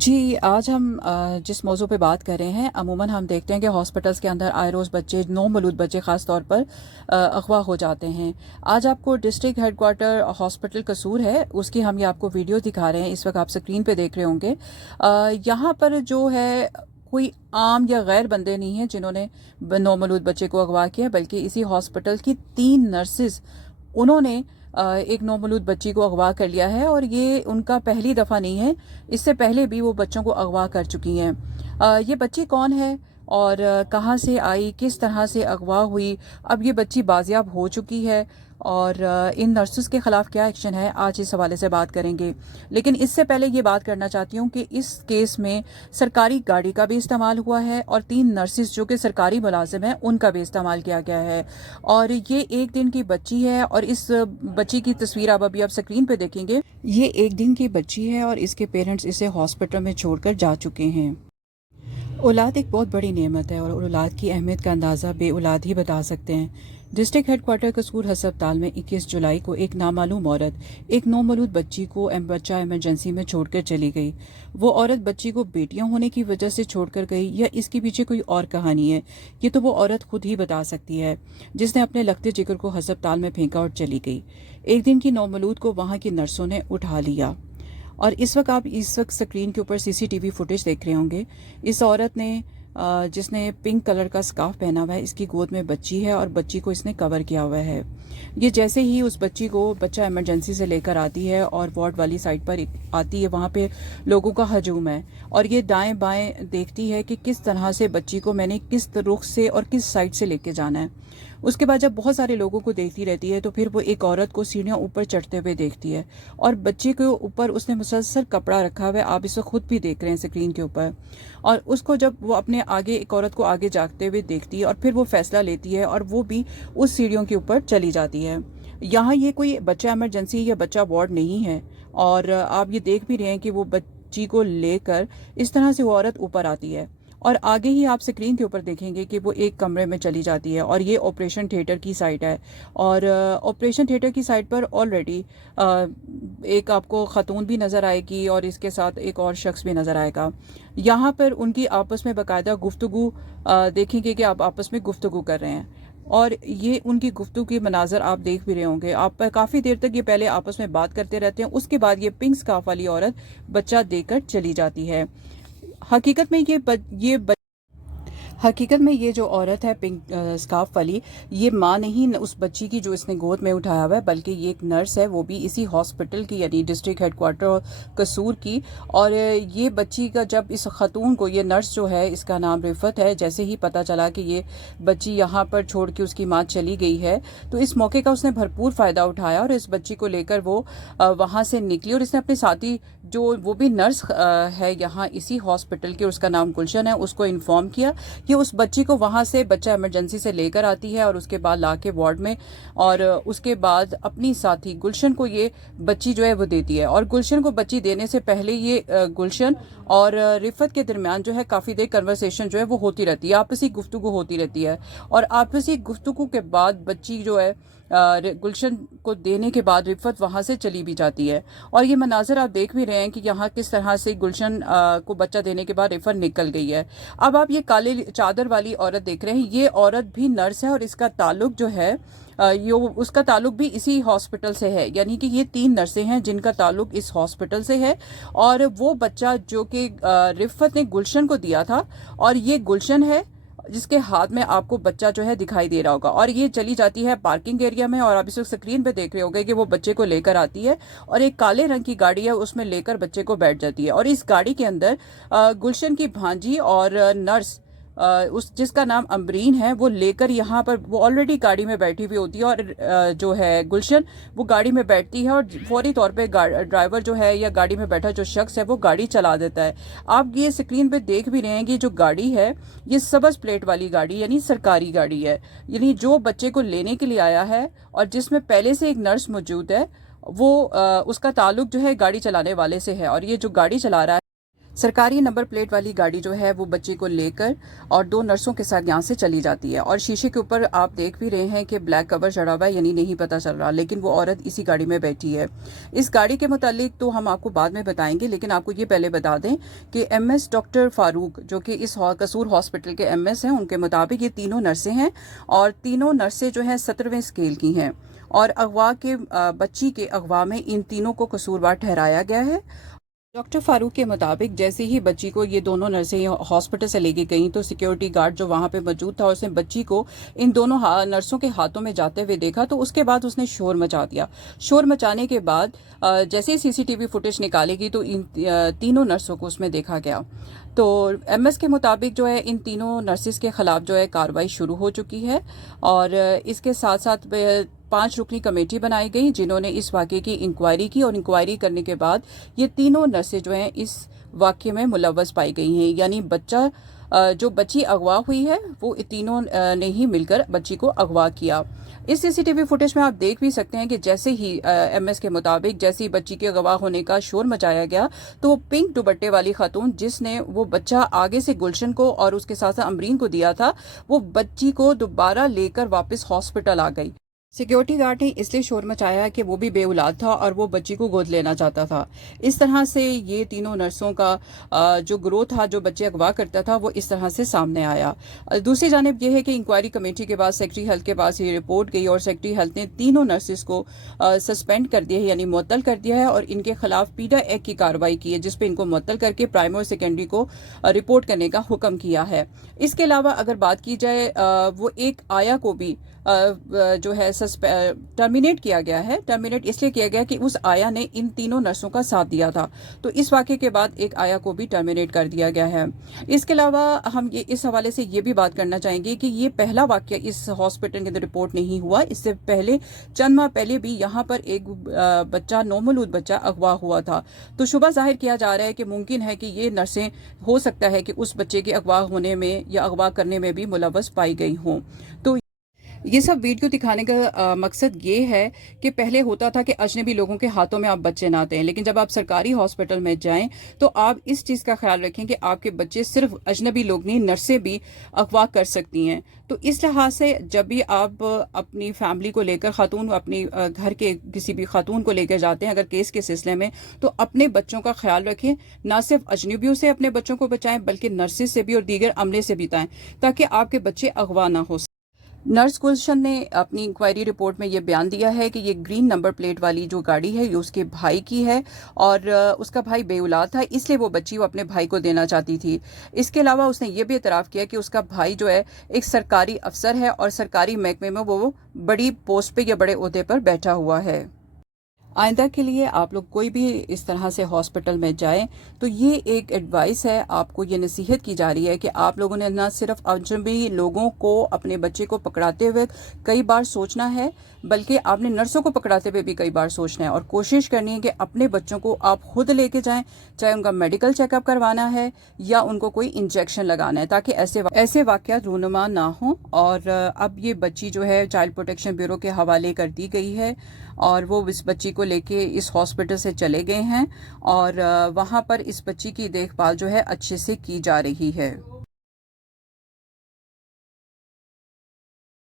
जी, आज हम जिस मौज़ू पे बात कर रहे हैं, अमूमन हम देखते हैं कि हॉस्पिटल्स के अंदर आए रोज़ बच्चे, नौमौलूद बच्चे ख़ास तौर पर अगवा हो जाते हैं। आज आपको डिस्ट्रिक्ट हेडक्वार्टर हॉस्पिटल कसूर है, उसकी हम ये आपको वीडियो दिखा रहे हैं। इस वक्त आप स्क्रीन पे देख रहे होंगे। यहाँ पर जो है कोई आम या गैर बंदे नहीं हैं जिन्होंने नौमौलूद बच्चे को अगवा किया, बल्कि इसी हॉस्पिटल की 3 नर्सेज उन्होंने एक नौमौलूद बच्ची को अगवा कर लिया है। और ये उनका पहली दफ़ा नहीं है, इससे पहले भी वो बच्चों को अगवा कर चुकी हैं। ये बच्ची कौन है और कहाँ से आई, किस तरह से अगवा हुई, अब ये बच्ची बाजियाब हो चुकी है और इन नर्सेस के ख़िलाफ़ क्या एक्शन है, आज इस हवाले से बात करेंगे। लेकिन इससे पहले ये बात करना चाहती हूँ कि इस केस में सरकारी गाड़ी का भी इस्तेमाल हुआ है और 3 नर्सेस जो कि सरकारी मुलाजिम हैं उनका भी इस्तेमाल किया गया है। और ये 1 दिन की बच्ची है और इस बच्ची की तस्वीर आप अभी आप स्क्रीन पे देखेंगे। ये 1 दिन की बच्ची है और इसके पेरेंट्स इसे हॉस्पिटल में छोड़कर जा चुके हैं। औलाद एक बहुत बड़ी नेमत है और औलाद की अहमियत का अंदाज़ा बे औलाद ही बता सकते हैं। डिस्ट्रिक्ट हेडक्वार्टर कसूर हस्पताल में 21 जुलाई को एक नामालूम औरत एक नौमौलूद बच्ची को बच्चा इमरजेंसी में छोड़कर चली गई। वो औरत बच्ची को बेटियां होने की वजह से छोड़कर गई या इसके पीछे कोई और कहानी है, ये तो वो औरत खुद ही बता सकती है, जिसने अपने लगते जिगर को हस्पताल में फेंका और चली गई। 1 दिन की नौमौलूद को वहाँ की नर्सों ने उठा लिया और इस वक्त स्क्रीन के ऊपर सीसीटीवी फुटेज देख रहे होंगे। इस औरत ने जिसने पिंक कलर का स्कार्फ पहना हुआ है, इसकी गोद में बच्ची है और बच्ची को इसने कवर किया हुआ है। ये जैसे ही उस बच्ची को बच्चा इमरजेंसी से लेकर आती है और वार्ड वाली साइड पर आती है, वहाँ पे लोगों का हजूम है और ये दाएं बाएं देखती है कि किस तरह से बच्ची को मैंने किस रुख से और किस साइड से लेके जाना है। उसके बाद जब बहुत सारे लोगों को देखती रहती है तो फिर वो एक औरत को सीढ़ियाँ ऊपर चढ़ते हुए देखती है और बच्चे के ऊपर उसने मुसलसल कपड़ा रखा हुआ है, आप इसे खुद भी देख रहे हैं स्क्रीन के ऊपर। और उसको जब वो अपने आगे एक औरत को आगे जागते हुए देखती है और फिर वो फैसला लेती है और वो भी उस सीढ़ियों के ऊपर चली जाती है। यहाँ ये कोई बच्चा इमरजेंसी या बच्चा वार्ड नहीं है और आप ये देख भी रहे हैं कि वो बच्ची को लेकर इस तरह से वो औरत ऊपर आती है और आगे ही आप स्क्रीन के ऊपर देखेंगे कि वो एक कमरे में चली जाती है। और ये ऑपरेशन थिएटर की साइड है और ऑपरेशन थिएटर की साइड पर ऑलरेडी एक आपको खातून भी नज़र आएगी और इसके साथ एक और शख्स भी नज़र आएगा। यहाँ पर उनकी आपस में बाकायदा गुफ्तगू देखेंगे कि आप आपस में गुफ्तगू कर रहे हैं और ये उनकी गुफ्तगू के मनाजर आप देख भी रहे होंगे। आप काफ़ी देर तक ये पहले आपस में बात करते रहते हैं, उसके बाद ये पिंक स्कार्फ वाली औरत बच्चा देकर चली जाती है। हकीकत में हकीकत में ये जो औरत है पिंक स्कार्फ वाली, ये माँ नहीं उस बच्ची की जो इसने गोद में उठाया हुआ है, बल्कि ये एक नर्स है, वो भी इसी हॉस्पिटल की यानी डिस्ट्रिक्ट हेडक्वार्टर कसूर की। और ये बच्ची का जब इस खातून को, ये नर्स जो है इसका नाम रिफत है, जैसे ही पता चला कि ये बच्ची यहाँ पर छोड़ के उसकी माँ चली गई है तो इस मौके का उसने भरपूर फ़ायदा उठाया और इस बच्ची को लेकर वो वहाँ से निकली और इसने अपने साथी जो वो भी नर्स है यहाँ इसी हॉस्पिटल की, उसका नाम गुलशन है, उसको इन्फॉर्म किया कि उस बच्ची को वहाँ से बच्चा इमरजेंसी से लेकर आती है और उसके बाद ला के वार्ड में, और उसके बाद अपनी साथी गुलशन को ये बच्ची जो है वो देती है। और गुलशन को बच्ची देने से पहले ये गुलशन और रिफत के दरमियान जो है काफ़ी देर कन्वर्सेशन जो है वो होती रहती है, आपसी गुफ्तगू होती रहती है। और आपसी गुफ्तगू के बाद बच्ची जो है गुलशन को देने के बाद रिफत वहाँ से चली भी जाती है। और ये मनाजिर आप देख भी रहे हैं कि यहाँ किस तरह से गुलशन को बच्चा देने के बाद रिफत निकल गई है। अब आप ये काले चादर वाली औरत देख रहे हैं, ये औरत भी नर्स है और इसका ताल्लुक जो है उसका ताल्लुक भी इसी हॉस्पिटल से है, यानी कि ये 3 नर्सें हैं जिनका ताल्लुक इस हॉस्पिटल से है। और वो बच्चा जो कि रिफत ने गुलशन को दिया था, और ये गुलशन है जिसके हाथ में आपको बच्चा जो है दिखाई दे रहा होगा। और ये चली जाती है पार्किंग एरिया में और आप इस स्क्रीन पे देख रहे होंगे कि वो बच्चे को लेकर आती है और एक काले रंग की गाड़ी है उसमें लेकर बच्चे को बैठ जाती है। और इस गाड़ी के अंदर गुलशन की भांजी और नर्स उस जिसका नाम अमरीन है वो लेकर यहाँ पर, वो ऑलरेडी गाड़ी में बैठी हुई होती है और जो है गुलशन वो गाड़ी में बैठती है और फौरी तौर पे ड्राइवर जो है या गाड़ी में बैठा जो शख्स है वो गाड़ी चला देता है। आप ये स्क्रीन पे देख भी रहे हैं कि जो गाड़ी है ये सबज प्लेट वाली गाड़ी यानी सरकारी गाड़ी है, यानी जो बच्चे को लेने के लिए आया है और जिसमें पहले से एक नर्स मौजूद है वो उसका ताल्लुक जो है गाड़ी चलाने वाले से है। और ये जो गाड़ी चला रहा है सरकारी नंबर प्लेट वाली गाड़ी जो है वो बच्चे को लेकर और 2 नर्सों के साथ यहाँ से चली जाती है और शीशे के ऊपर आप देख भी रहे हैं कि ब्लैक कवर चढ़ा हुआ है, यानी नहीं पता चल रहा, लेकिन वो औरत इसी गाड़ी में बैठी है। इस गाड़ी के मुतालिक तो हम आपको बाद में बताएंगे, लेकिन आपको ये पहले बता दें कि एमएस डॉक्टर फारूक जो कि इस कसूर हॉस्पिटल के एमएस हैं, उनके मुताबिक ये तीनों नर्सें हैं और तीनों नर्सें जो हैं 17वें स्केल की हैं और अगवा के बच्ची के अगवा में इन तीनों को कसूरवार ठहराया गया है। डॉक्टर फारूक के मुताबिक जैसे ही बच्ची को ये दोनों नर्सें हॉस्पिटल से लेके गई तो सिक्योरिटी गार्ड जो वहाँ पे मौजूद था उसने बच्ची को इन दोनों नर्सों के हाथों में जाते हुए देखा, तो उसके बाद उसने शोर मचा दिया। शोर मचाने के बाद जैसे ही सीसीटीवी फुटेज निकाली गई तो इन तीनों नर्सों को उसमें देखा गया। तो एमएस के मुताबिक जो है इन तीनों नर्सिस के खिलाफ जो है कार्रवाई शुरू हो चुकी है और इसके साथ साथ 5 रुकनी कमेटी बनाई गई जिन्होंने इस वाक़े की इंक्वायरी की और इंक्वायरी करने के बाद ये तीनों नर्सें जो हैं इस वाक़े में मुलव्वस पाई गई हैं, यानी जो बच्ची अगवा हुई है वो तीनों ने ही मिलकर बच्ची को अगवा किया। इस सीसीटीवी फुटेज में आप देख भी सकते हैं कि जैसे ही एमएस के मुताबिक जैसे ही बच्ची के अगवा होने का शोर मचाया गया तो वो पिंक दुपट्टे वाली खातून जिसने वो बच्चा आगे से गुलशन को और उसके साथ साथ अमरीन को दिया था, वो बच्ची को दोबारा लेकर वापस हॉस्पिटल आ गई। सिक्योरिटी गार्ड ने इसलिए शोर मचाया कि वो भी बेऔलाद था और वो बच्ची को गोद लेना चाहता था। इस तरह से ये तीनों नर्सों का जो ग्रोथ था, जो बच्चे अगवा करता था, वो इस तरह से सामने आया। दूसरी जानिब ये है कि इंक्वायरी कमेटी के बाद सेक्रेटरी हेल्थ के पास ये रिपोर्ट गई और सेक्रेटरी हेल्थ ने तीनों नर्सेस को सस्पेंड कर दिया है, यानी मुअत्तल कर दिया है और इनके खिलाफ पीडा एक्ट की कार्रवाई की है जिसपे इनको मुअत्तल करके प्राइमरी और सेकेंडरी को रिपोर्ट करने का हुक्म किया है। इसके अलावा अगर बात की जाए वो एक आया को भी जो है टर्मिनेट किया गया है। टर्मिनेट इसलिए किया गया कि उस आया ने इन तीनों नर्सों का साथ दिया था, तो इस वाक़े के बाद एक आया को भी टर्मिनेट कर दिया गया है। इसके अलावा हम ये इस हवाले से ये भी बात करना चाहेंगे कि ये पहला वाक़या इस हॉस्पिटल के अंदर रिपोर्ट नहीं हुआ। इससे पहले चंद माह पहले भी यहाँ पर एक बच्चा, नौमौलूद बच्चा अगवा हुआ था। तो शुबा जाहिर किया जा रहा है कि मुमकिन है कि ये नर्सें हो सकता है कि उस बच्चे के अगवा होने में या अगवा करने में भी मुलव्वस पाई गई हों। तो ये सब वीडियो दिखाने का मकसद ये है कि पहले होता था कि अजनबी लोगों के हाथों में आप बच्चे ना दें, लेकिन जब आप सरकारी हॉस्पिटल में जाएं तो आप इस चीज़ का ख्याल रखें कि आपके बच्चे सिर्फ अजनबी लोग नहीं, नर्सें भी अगवा कर सकती हैं। तो इस लिहाज से जब भी आप अपनी फैमिली को लेकर, खातून अपनी घर के किसी भी खातून को लेकर जाते हैं अगर केस के सिलसिले में, तो अपने बच्चों का ख्याल रखें। ना सिर्फ अजनबियों से अपने बच्चों को बचाएं बल्कि नर्सेस से भी और दीगर अमले से भी बचाएं ताकि आपके बच्चे अगवा ना हो। नर्स गुलशन ने अपनी इंक्वायरी रिपोर्ट में ये बयान दिया है कि ये ग्रीन नंबर प्लेट वाली जो गाड़ी है ये उसके भाई की है और उसका भाई बेऔलाद था, इसलिए वो बच्ची वो अपने भाई को देना चाहती थी। इसके अलावा उसने ये भी एतराफ़ किया कि उसका भाई जो है एक सरकारी अफसर है और सरकारी महकमे में वो बड़ी पोस्ट पे या बड़े ओहदे पर बैठा हुआ है। आइंदा के लिए आप लोग कोई भी इस तरह से हॉस्पिटल में जाएं तो ये एक एडवाइस है, आपको ये नसीहत की जा रही है कि आप लोगों ने ना सिर्फ अजनबी लोगों को अपने बच्चे को पकड़ाते हुए कई बार सोचना है बल्कि आपने नर्सों को पकड़ाते हुए भी कई बार सोचना है और कोशिश करनी है कि अपने बच्चों को आप खुद लेके जाएं, चाहे उनका मेडिकल चेकअप करवाना है या उनको कोई इंजेक्शन लगाना है, ताकि ऐसे वाक़यात रूनुमा ना हो। और अब ये बच्ची जो है चाइल्ड प्रोटेक्शन ब्यूरो के हवाले कर दी गई है और वो इस बच्ची को लेके इस हॉस्पिटल से चले गए हैं और वहाँ पर इस बच्ची की देखभाल जो है अच्छे से की जा रही है।